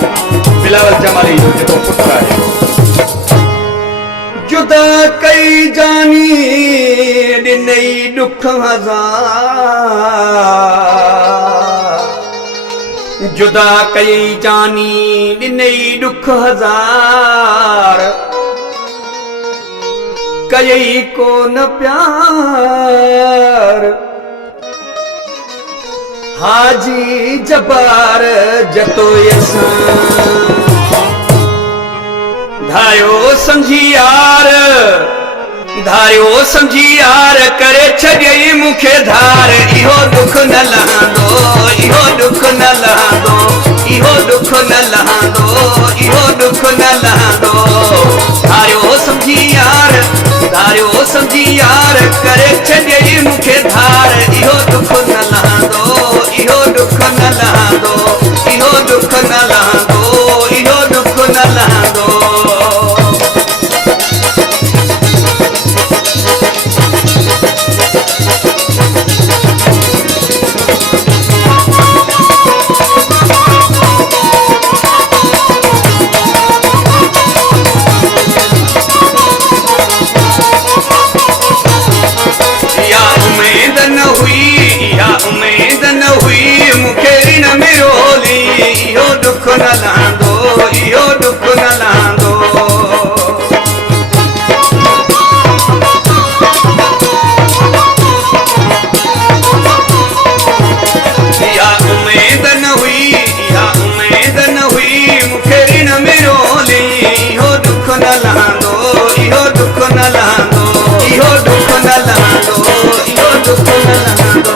बिलावल जमाली जो जेको पुत्र आहे। जुदा कई जानी ॾिनई ॾुख हज़ार, जुदा कई जानी ॾिनई ॾुख हज़ार, कई कोन प्यार हाजी जबार जतो धारियो समझी यार, धारियो समझी यार करे छॾियई मूंखे धार। इहो दुख न लहंदो, इहो दुख न लहंदो, इहो दुख न लहंदो, इहो दुख न लहंदो। धारियो समझी यार, धारियो समझी यार करे छॾियई मूंखे धार। इहो दुख न लहंदो, इहो दुख न लहंदो, इहो दुख न लहंदो, इहो दुख न लहंदो। दुख न लहंदो, इहो दुख न लहंदो। इहा उमेद न हुई, इहा उमेद न हुई मूंखे ऋण में रोली। इहो दुख न लहंदो, इहो दुख न लहंदो, इहो दुख न लहंदो, इहो दुख न लहंदो।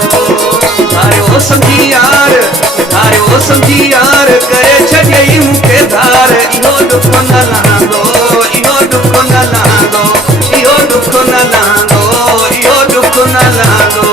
धारियो समझी यार, धारियो समझी यार करे छॾियई मूंखे धार। इहो दुख न लहंदो, इहो दुख न लहंदो, इहो दुख न लहंदो, इहो दुख न लहंदो।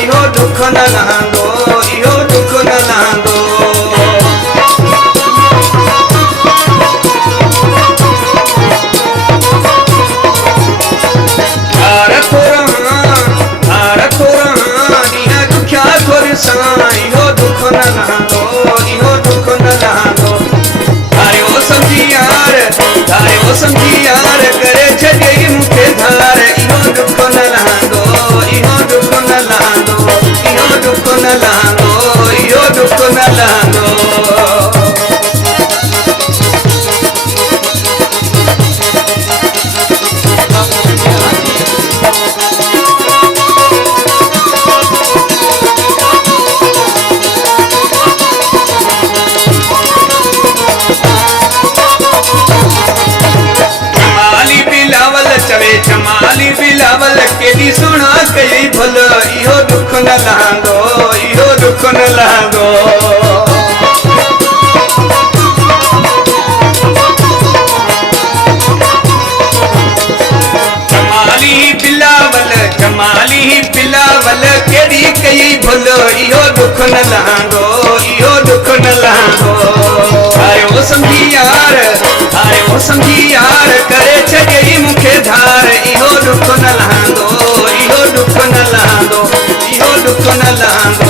इहो दुख न लहंदो, इहो दुख न लहंदो। धार थो रहां ॾींहं ॾुखिया थोरी सां। इहो दुख न लहंदो, इहो दुख न लहंदो। धारियो समझी यार, धारियो समझी यार करे छॾियई मूंखे धार। इहो दुख न लहंदो, इहो दुख न लहंदो, इहो दुख न लहंदो, इहो दुख न लहंदो। चवे जमाली बिलावल केॾी सुहिणा कई भल। इहो दुख न लहंदो, इहो दुख न लहंदो। जमाली बिलावल, जमाली बिलावल केॾी कई भल। इहो दुख न लहंदो, इहो दुख न लहंदो। धारियो समझी यार, धारियो समझी यार करे छॾियई मूंखे धार। इहो दुख न लहंदो, इहो दुख न लहंदो, इहो दुख न लहंदो।